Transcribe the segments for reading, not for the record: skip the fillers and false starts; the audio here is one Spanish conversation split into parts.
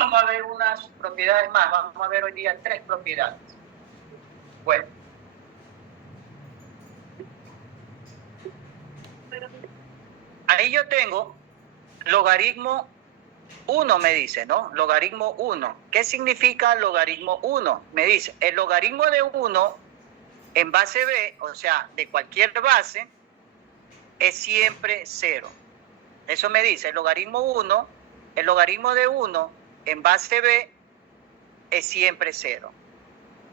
Vamos a ver unas propiedades más. Vamos a ver hoy día 3 propiedades. Bueno. Ahí yo tengo logaritmo 1, me dice, ¿no? Logaritmo 1. ¿Qué significa logaritmo 1? Me dice, el logaritmo de 1 en base b, o sea, de cualquier base, es siempre 0. Eso me dice, el logaritmo de 1 en base b es siempre 0.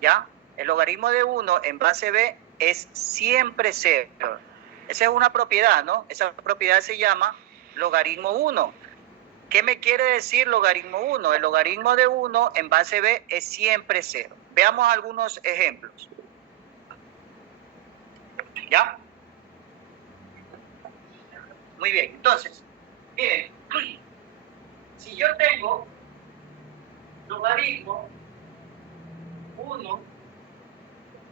¿Ya? El logaritmo de 1 en base b es siempre 0. Esa es una propiedad, ¿no? Esa propiedad se llama logaritmo 1. ¿Qué me quiere decir logaritmo 1? El logaritmo de 1 en base b es siempre 0. Veamos algunos ejemplos. ¿Ya? Muy bien. Entonces, miren, si yo tengo logaritmo 1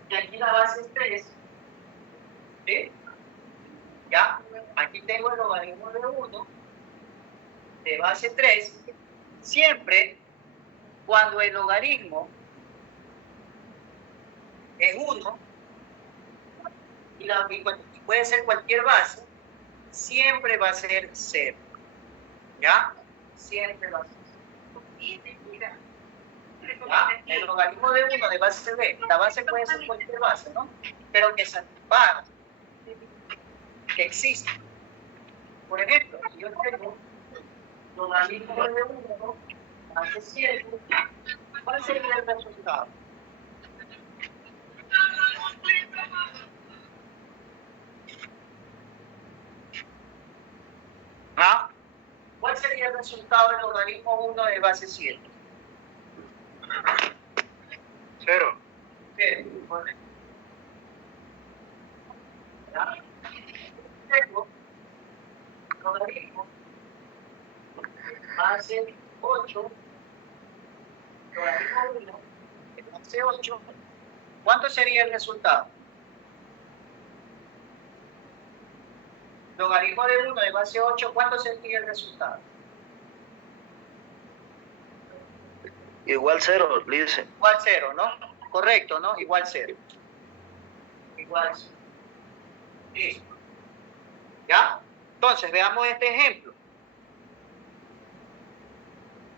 y aquí la base es 3, ¿sí? ¿Ya? Aquí tengo el logaritmo de 1 de base 3. Siempre cuando el logaritmo es 1 y puede ser cualquier base, siempre va a ser 0. ¿Ya? Siempre va a ser 0. ¿Ya? El logaritmo de 1 de base b, la base puede ser cualquier base, ¿no? Pero que satisfaga, que existe. Por ejemplo, si yo tengo logaritmo de 1 base 7, ¿cuál sería el resultado? ¿Ah? ¿Cuál sería el resultado del logaritmo 1 de base 7? 0. 0, correcto. ¿Ya? Tengo logaritmo base 8, logaritmo 1 de base 8. ¿Cuánto sería el resultado? Logaritmo de 1 de base 8, ¿cuánto sería el resultado? Igual 0, dice. Igual 0, ¿no? Correcto, ¿no? Igual 0. Igual 0. Listo. ¿Ya? Entonces, veamos este ejemplo.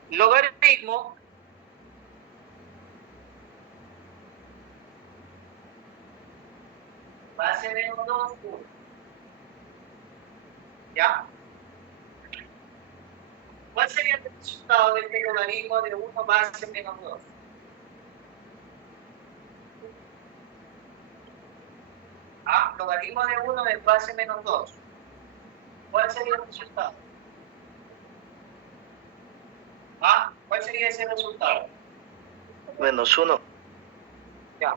Logaritmo base menos 2, 1. ¿Ya? ¿Cuál sería el resultado de este logaritmo de 1 base menos 2? Ah, logaritmo de 1 de base menos 2. ¿Cuál sería el resultado? Ah, ¿cuál sería ese resultado? Menos 1. Ya.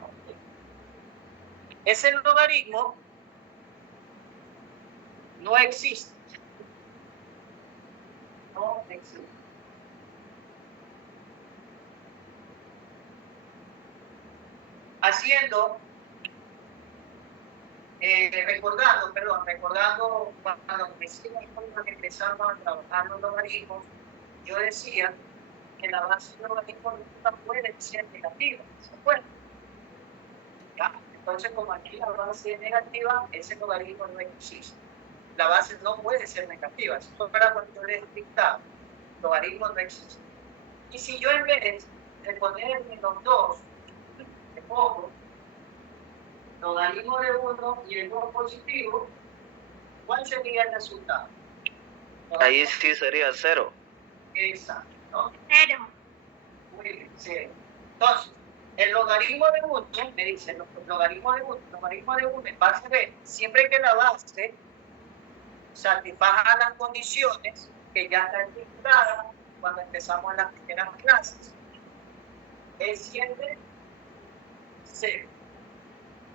Ese logaritmo no existe. No existe. Haciendo, recordando cuando empezamos a trabajar los logaritmos, yo decía que la base de logaritmo nunca puede ser negativa. ¿Se acuerdan? ¿Ya? Entonces, como aquí la base es negativa, ese logaritmo no existe. La base no puede ser negativa. Si fuera cuando le dictado, logaritmo no existe. Y si yo en vez de poner menos 2, le pongo logaritmo de 1 y el 2 positivo, ¿cuál sería el resultado? Ahí sí sería 0. Exacto, ¿no? 0. Muy bien, 0. Entonces, el logaritmo de 1, me dice, el logaritmo de 1 en base b, siempre que la base satisfaga las condiciones que ya están dictadas cuando empezamos las primeras clases, es siempre 0.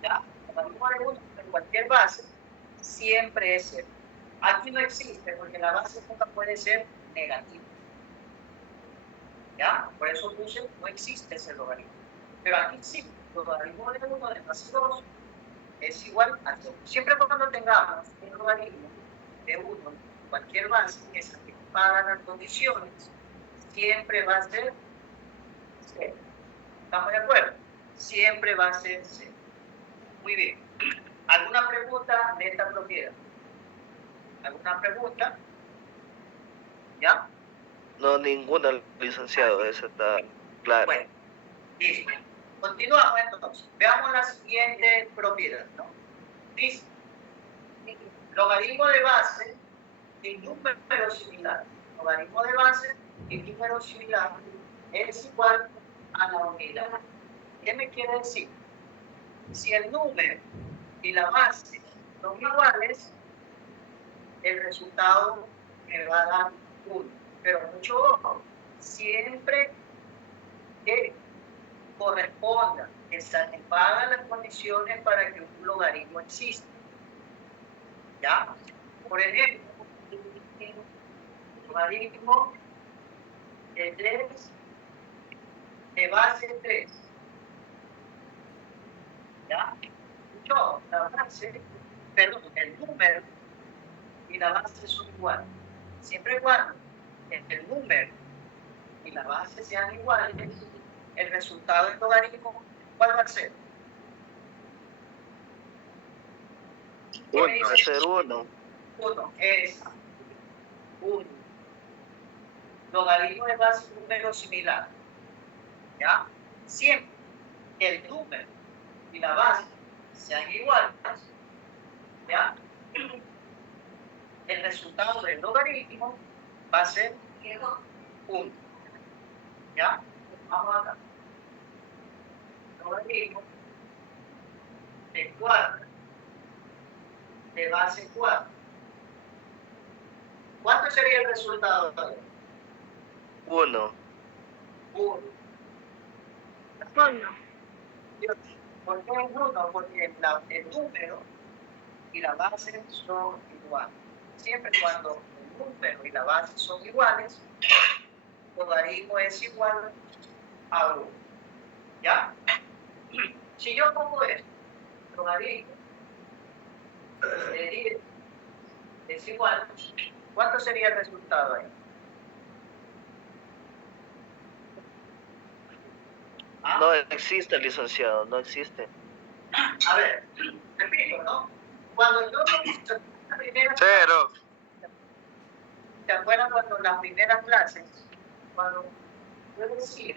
¿Ya? El logaritmo de 1 en cualquier base siempre es 0. Aquí no existe porque la base nunca puede ser negativa. ¿Ya? Por eso puse, no existe ese logaritmo. Pero aquí sí, el logaritmo de 1 de base 2 es igual a 0. Siempre cuando tengamos un logaritmo de 1 en cualquier base que satisfaga las condiciones, siempre va a ser 0. ¿Estamos de acuerdo? Siempre va a ser 0. Muy bien. ¿Alguna pregunta de esta propiedad? ¿Alguna pregunta? ¿Ya? No, ninguna, licenciado, esa está clara. Bueno, listo. Continuamos entonces. Veamos la siguiente propiedad, ¿no? Dice, logaritmo de base de número similar. Logaritmo de base de número similar es igual a la unidad. ¿Qué me quiere decir? Si el número y la base son iguales, el resultado me va a dar 1. Pero mucho ojo, siempre que corresponda, que satisfagan las condiciones para que un logaritmo exista. ¿Ya? Por ejemplo, logaritmo de 3 de base 3. ¿Ya? Yo, la base, perdón, el número y la base son iguales. Siempre y cuando el número y la base sean iguales, el resultado del logaritmo, ¿cuál va a ser? Va a ser 1. 1 es 1. Logaritmo de base de un número similar. ¿Ya? Siempre que el número y la base sean iguales, ¿ya? El resultado del logaritmo va a ser 1. ¿Ya? Vamos acá. Logaritmo de 4 de base 4. ¿Cuánto sería el resultado? 1. 1. ¿Por qué es 1? Porque el número y la base son iguales. Siempre y cuando el número y la base son iguales, el logaritmo es igual a 1. ¿Ya? Si yo pongo esto, logaritmo de 10 es igual, ¿cuánto sería el resultado ahí? ¿Ah? No existe, licenciado, no existe. A ver, repito, ¿no? Cuando yo la primera 0. ¿te acuerdas cuando las primeras clases, cuando yo decía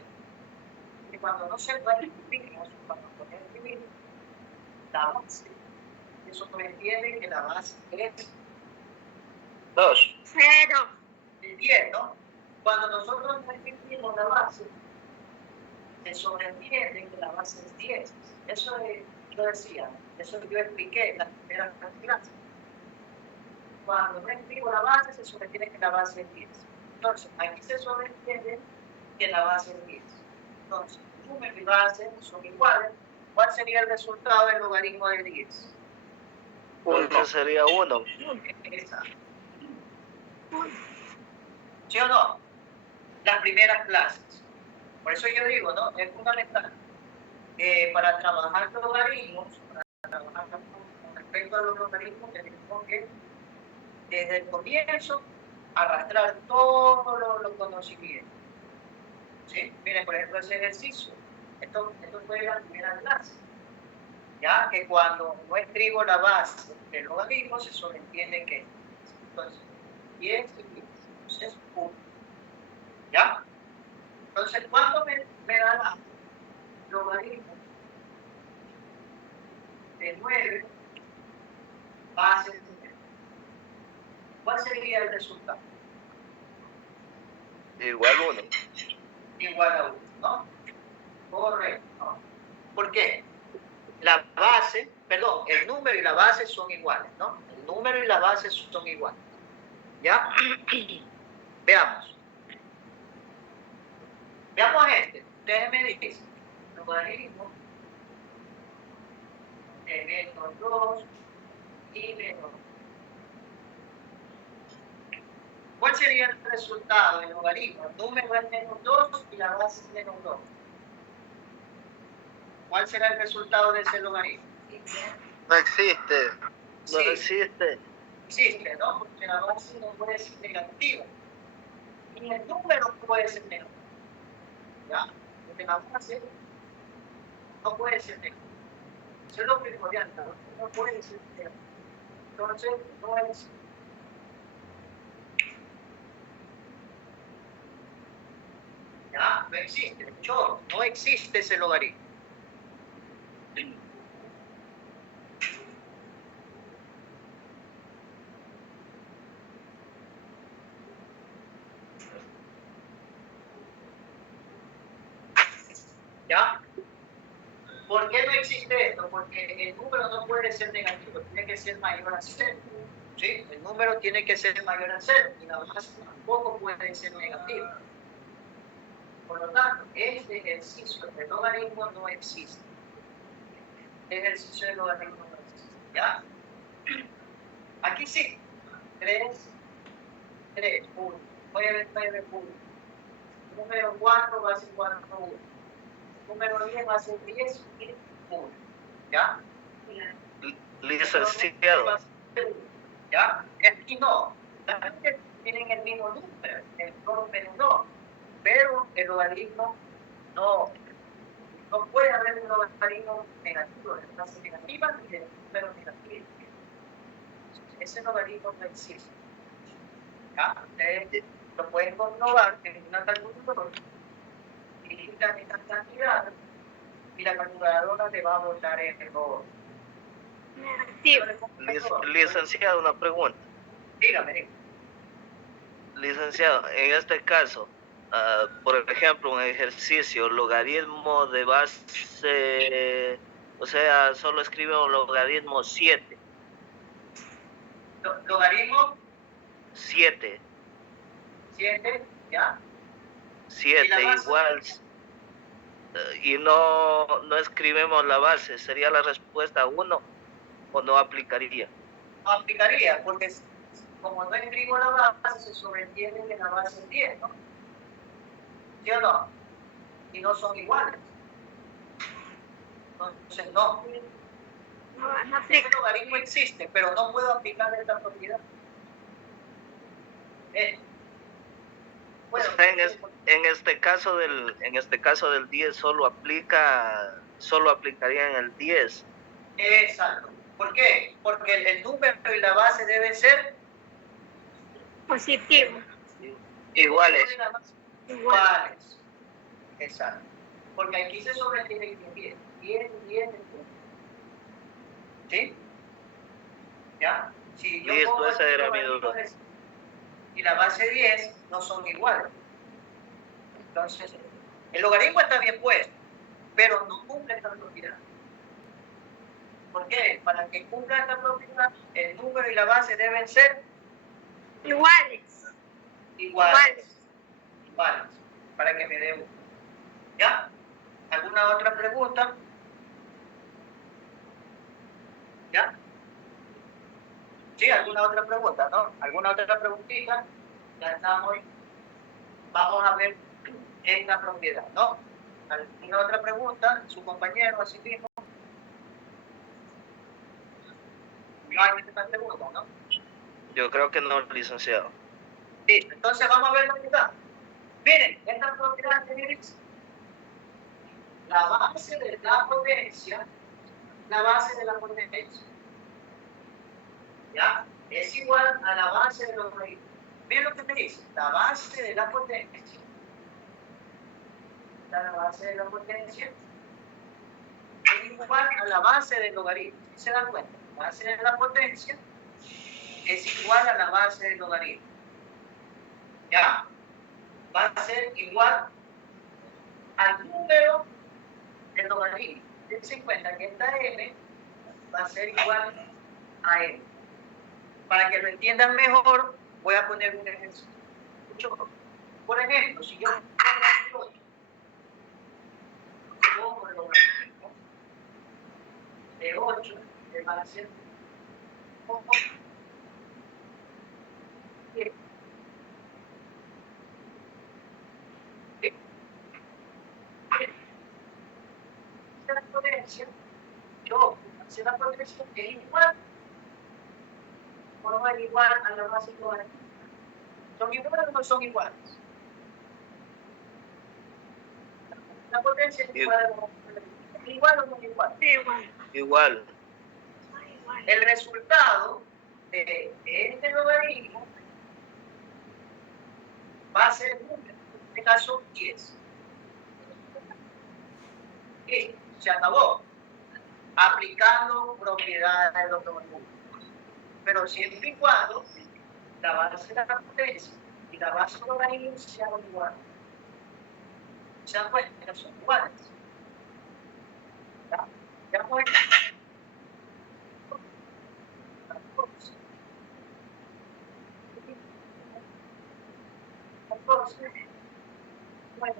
que cuando no se puede escribir, cuando poner escribir la base, eso no entiende que la base es 2. 0. el 10, ¿no? Cuando nosotros no escribimos la base, se sobreentiende que la base es 10. Eso es, yo decía, eso yo expliqué en las primeras clases. Cuando no escribo la base, se sobreentiende que la base es 10. Entonces, aquí se sobreentiende que la base es 10. Entonces, número y base son iguales. ¿Cuál sería el resultado del logaritmo de 10? Entonces sería 1. Exacto. ¿Sí o no? Las primeras clases. Por eso yo digo, ¿no? Es fundamental. Para trabajar con logaritmos, para trabajar con respecto a los logaritmos, tenemos que, desde el comienzo, arrastrar todos los conocimientos. ¿Sí? Miren, por ejemplo, ese ejercicio. Esto fue la primera clase. Ya que cuando no escribo la base del logaritmo, se sobreentiende que entonces 10 y 10. Entonces, 1. ¿Ya? Entonces, ¿cuánto me da logaritmo de 9 base de 9? ¿Cuál sería el resultado? Igual 1. Igual a 1, ¿no? Correcto, ¿no? ¿Por qué? La base, perdón, el número y la base son iguales, ¿no? El número y la base son iguales. ¿Ya? Veamos. Veamos este. Ustedes me dicen, logaritmo de menos 2 y menos. ¿Cuál sería el resultado del logaritmo? El número es menos 2 y la base es menos 2. ¿Cuál será el resultado de ese logaritmo? No existe. Sí. No existe. Existe, ¿no? Porque la base no puede ser negativa. Y el número puede ser negativo. ¿Ya? Porque la base no puede ser negativo. Eso es lo primordial, no puede ser negativo. Entonces, no es. Ya, no existe. No existe ese logaritmo. ¿Ya? ¿Por qué no existe esto? Porque el número no puede ser negativo, tiene que ser mayor a 0. ¿Sí? El número tiene que ser mayor a 0 y la base tampoco puede ser negativa. Por lo tanto, este ejercicio de logaritmo no existe. Este ejercicio de logaritmo no existe. ¿Ya? Aquí sí. 3, 1. Voy a ver 9, 1. Número 4 va a ser 4, 1. Número 10 va a ser 10, 1. ¿Ya? Licenciado. ¿Ya? Aquí no. También tienen el mismo número, no. Pero el logaritmo no puede haber un logaritmo negativo de clase negativa ni de número negativo. Ese logaritmo no existe. ¿Ya? Ustedes lo pueden comprobar en una calculadora y digitan estas cantidades y la calculadora le va a botar el error. Licenciado, una pregunta. Dígame. Licenciado, en este caso, por ejemplo, un ejercicio, logaritmo de base, o sea, solo escribe un logaritmo 7. ¿Logaritmo? 7. 7, ¿ya? 7 igual. Y no escribimos la base, ¿sería la respuesta 1 o no aplicaría? No aplicaría, porque como no escribo la base, se sobreentiende que la base es 10, ¿no? ¿Sí o no? Y no son iguales. Entonces, no. Ese logaritmo existe, pero no puedo aplicar esta propiedad. Bueno, o sea, en este caso del 10 solo aplicaría en el 10. Exacto. ¿Por qué? Porque el número y la base deben ser positivos. Iguales. Exacto. Porque aquí se sobreentiende que 10. 10, 10, ¿sí? ¿Ya? Si yo Listo, pongo esa era mi duda. Y la base 10 no son iguales. Entonces, el logaritmo está bien puesto, pero no cumple esta propiedad. ¿Por qué? Para que cumpla esta propiedad, el número y la base deben ser iguales. Iguales. Para que me dé uno. ¿Ya? ¿Alguna otra pregunta? ¿Ya? ¿Sí? ¿Alguna otra pregunta? ¿No? ¿Alguna otra preguntita? Ya estamos. Vamos a ver esta propiedad, ¿no? ¿Alguna otra pregunta? Su compañero, así mismo. No hay ninguna pregunta, ¿no? Yo creo que no, licenciado. Listo, entonces vamos a ver la propiedad. Miren, esta propiedad que dice la base de la potencia, ¿ya? Es igual a la base de los logaritmos. Miren lo que me dice, la base de la potencia. La base de la potencia es igual a la base del logaritmo. ¿Se dan cuenta? La base de la potencia es igual a la base del logaritmo. Ya. Va a ser igual al número del logaritmo. Dense en cuenta que esta m va a ser igual a m. Para que lo entiendan mejor, voy a poner un ejercicio. Por ejemplo, si yo pongo el logaritmo de 8, que va a ser la potencia, si la potencia es igual o no es igual a la base logarítmica. ¿Son iguales o no son iguales? La potencia es igual a igual o no igual. Igual. Igual. Igual. El resultado de este logaritmo va a ser, en este caso, 10. Listo, se acabó. Aplicando propiedades de los logaritmos. Pero siempre y cuando la base de la potencia y la base del logaritmo sean iguales. Sean puestas, son iguales. ¿Ya? ¿Ya fue? Bueno.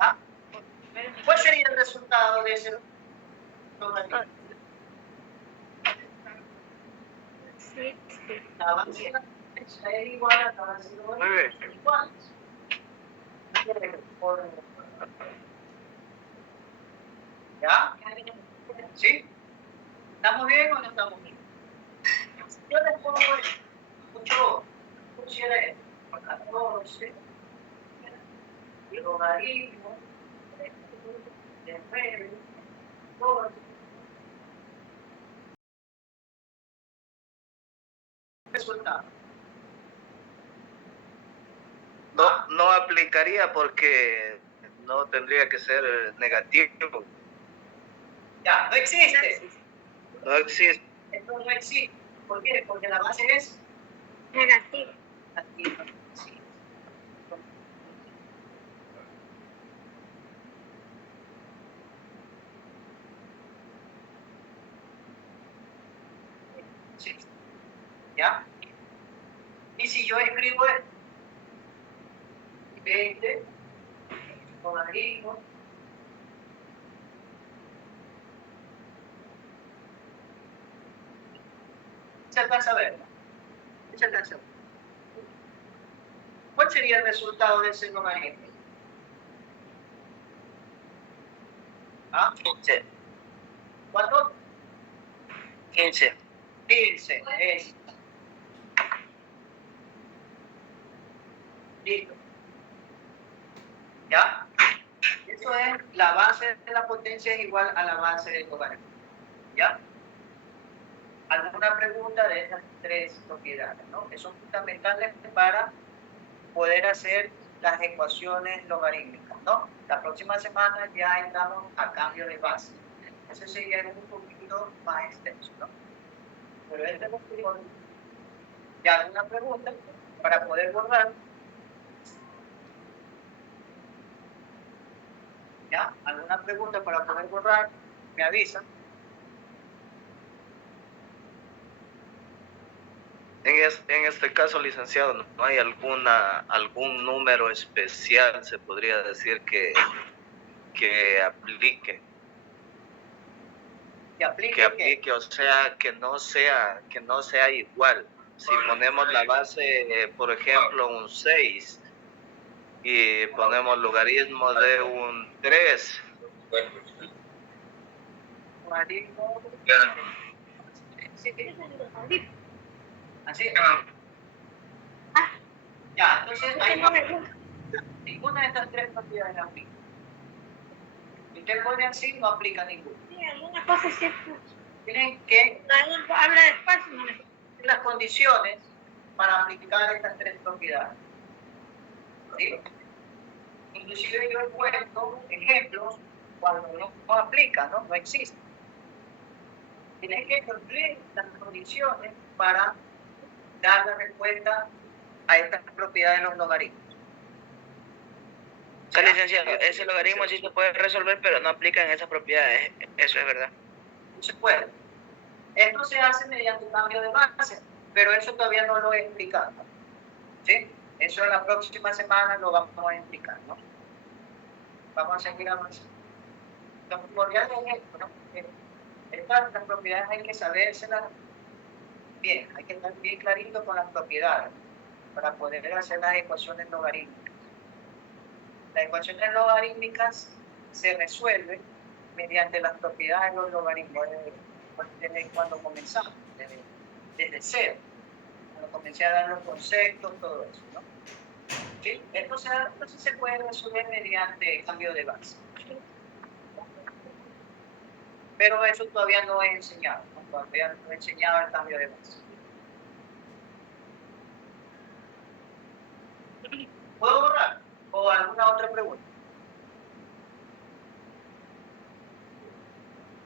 ¿Ah? ¿Cuál sería el resultado de ese logaritmo? Sí. La base de la potencia es igual a la base del logaritmo. Son iguales. ¿Ya? ¿Sí? ¿Estamos bien o no estamos bien? Yo les pongo mucho, pusiera esto, por 14, y logaritmo de 9, 14. Resultado. No aplicaría porque no tendría que ser negativo. Ya, no existe. No existe. Esto no existe. ¿Por qué? Porque la base es Negativo. negativa. Sí. Sí. ¿Ya? Y si yo escribo esto, 20, logaritmo, se alcanza a ver, ¿no? Se alcanza a ver. ¿Cuál sería el resultado de ese logaritmo? ¿Ah? 15. ¿Cuánto? 15. 15. Es. Listo. ¿Ya? Eso es, la base de la potencia es igual a la base del logaritmo. ¿Ya? ¿Alguna pregunta de estas tres propiedades, ¿no? Que son fundamentales para poder hacer las ecuaciones logarítmicas, ¿no? La próxima semana ya entramos a cambio de base. Eso sería un poquito más extenso, ¿no? Pero este es un ¿ya alguna pregunta para poder borrar? ¿Ya? ¿Alguna pregunta para poder borrar? Me avisan. En este caso, licenciado, ¿no hay algún número especial, se podría decir, que aplique? Que aplique, Que aplique, o sea, que no sea igual. Si ponemos la base, por ejemplo, un 6 y ponemos logaritmo de un 3. logaritmo. Sí, así es. Ya, entonces ahí ninguna de estas tres propiedades aplica. Si usted pone así, no aplica ninguna. Sí, algunas cosas sí. Tienen que Habla despacio. ¿No? las condiciones para aplicar estas tres propiedades. ¿Sí? Inclusive yo he puesto ejemplos cuando no aplica, ¿no? No existe. Tienen que cumplir las condiciones para dar la respuesta a estas propiedades de los logaritmos. O sea, licenciado, ese logaritmo sí se puede resolver, pero no aplica en esas propiedades. Eso es verdad. No se puede. Esto se hace mediante cambio de base, pero eso todavía no lo he explicado. ¿Sí? Eso en la próxima semana lo vamos a explicar, ¿no? Vamos a seguir avanzando. Los primordiales es esto, ¿no? Estas propiedades hay que sabérselas bien, hay que estar bien clarito con las propiedades para poder hacer las ecuaciones logarítmicas. Las ecuaciones logarítmicas se resuelven mediante las propiedades de los logaritmos desde cuando comenzamos, desde cero, cuando comencé a dar los conceptos, todo eso, ¿no? ¿Sí? Entonces se puede resolver mediante cambio de base. Pero eso todavía no he enseñado, ¿no? Todavía no he enseñado el cambio de base. ¿Puedo borrar? ¿O alguna otra pregunta?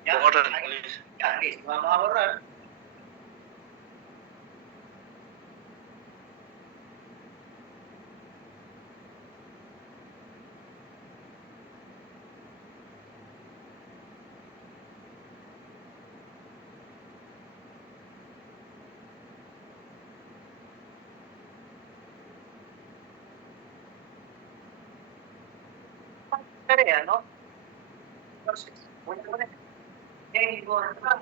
¿Ya? Borra, Ahí. Ya, listo. Vamos a borrar. Tarea, ¿no? Entonces, voy a poner encontrar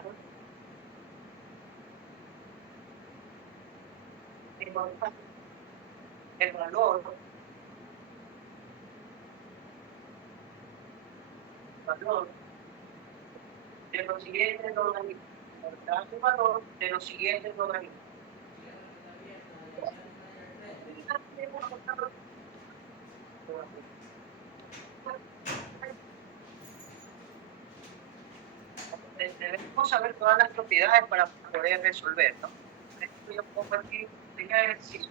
el valor de los siguientes logaritmos. Encontrar el valor de los siguientes logaritmos. Debemos saber todas las propiedades para poder resolver, ¿no? Esto yo pongo aquí, primer ejercicio.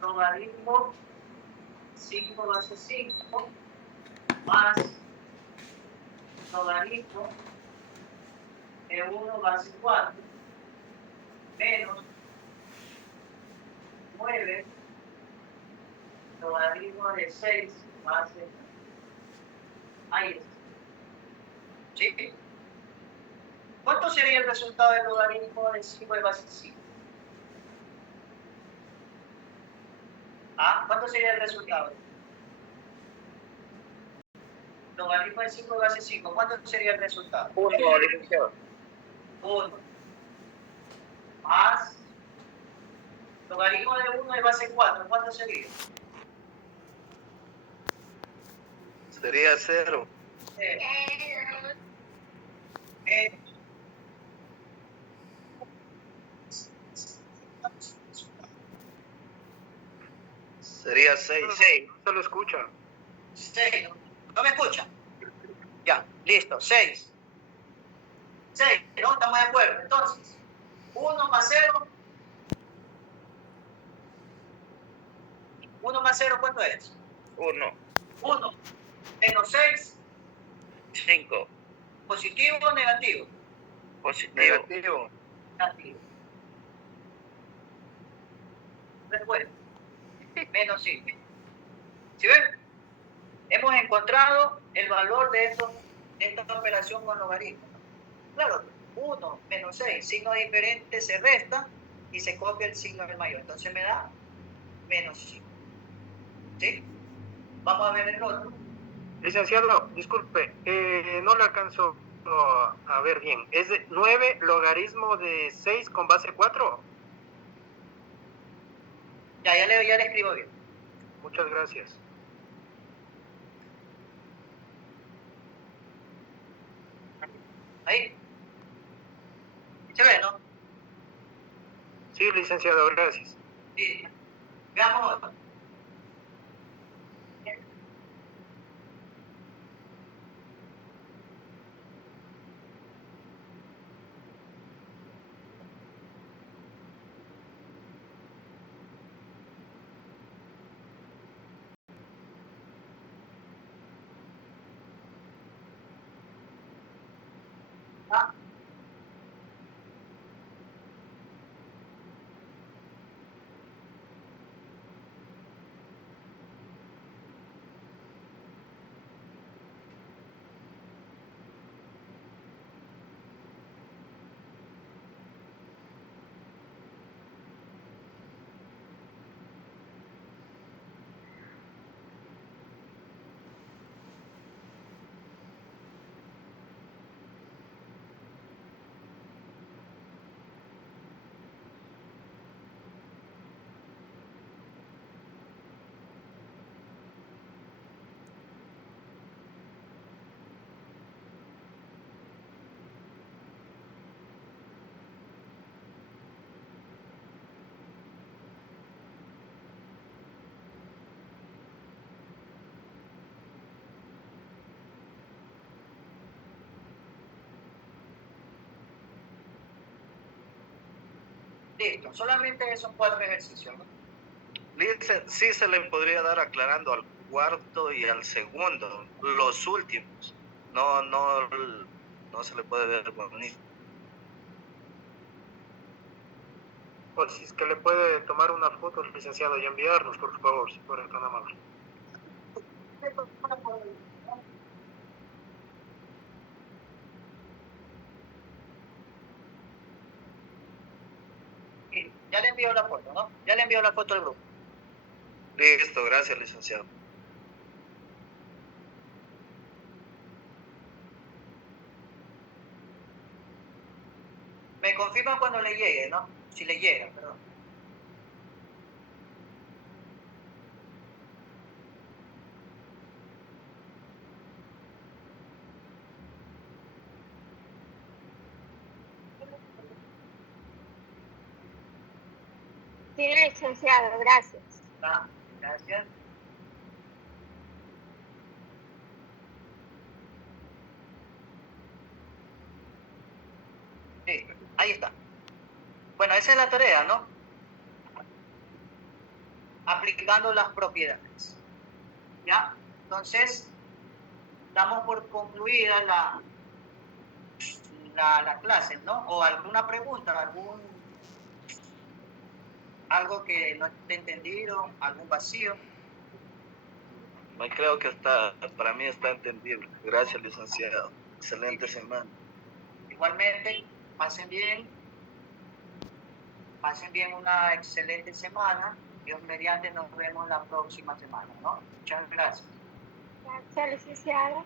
Logaritmo 5 base 5 más logaritmo de 1 base 4 menos 9 logaritmo de 6 base. Ahí está. ¿Sí? ¿Cuánto sería el resultado del logaritmo de 5 de base 5? ¿Ah? ¿Cuánto sería el resultado? Logaritmo de 5 de base 5. ¿Cuánto sería el resultado? 1, licenciado. 1 más logaritmo de 1 de base 4. ¿Cuánto sería? Sería 0. Sería 6. 6. No se lo escucha. 6. ¿No me escuchan? Ya, listo. 6. 6, ¿no? Estamos de acuerdo. Entonces, 1 más 0. 1 más 0, ¿cuánto es? 1, 1 menos 6, 5, ¿positivo o negativo? positivo. Negativo. Negativo. Después, menos 5. ¿Sí ven? Hemos encontrado el valor de esta operación con logaritmo. Claro, 1 menos 6, signo diferente se resta y se copia el signo del mayor. Entonces me da menos 5. ¿Sí? Vamos a ver el otro. Licenciado, disculpe, no le alcanzo a ver bien. ¿Es de 9 logaritmo de 6 con base 4? Ya le escribo bien. Muchas gracias. Ahí. ¿Se ve, no? Sí, licenciado, gracias. Sí. Veamos otro. ¿Ah? Listo, solamente esos 4 ejercicios, ¿no? Dice, sí se le podría dar aclarando al cuarto y al segundo, los últimos. No se le puede ver bonito. Pues si es que le puede tomar una foto al licenciado y enviarnos, por favor, si fuera tan amable. Sí, ya le envío la foto, ¿no? Ya le envío la foto al grupo. Listo, gracias, licenciado. Me confirman cuando le llegue, ¿no? Si le llega, perdón. Sí, licenciado, gracias. Ah, gracias. Sí, ahí está. Bueno, esa es la tarea, ¿no? Aplicando las propiedades. ¿Ya? Entonces, damos por concluida la clase, ¿no? O alguna pregunta, algo que no esté entendido, algún vacío. Creo que para mí está entendible. Gracias, licenciado. Excelente semana. Igualmente, pasen bien una excelente semana. Dios mediante, nos vemos la próxima semana, ¿no? Muchas gracias. Gracias, licenciado.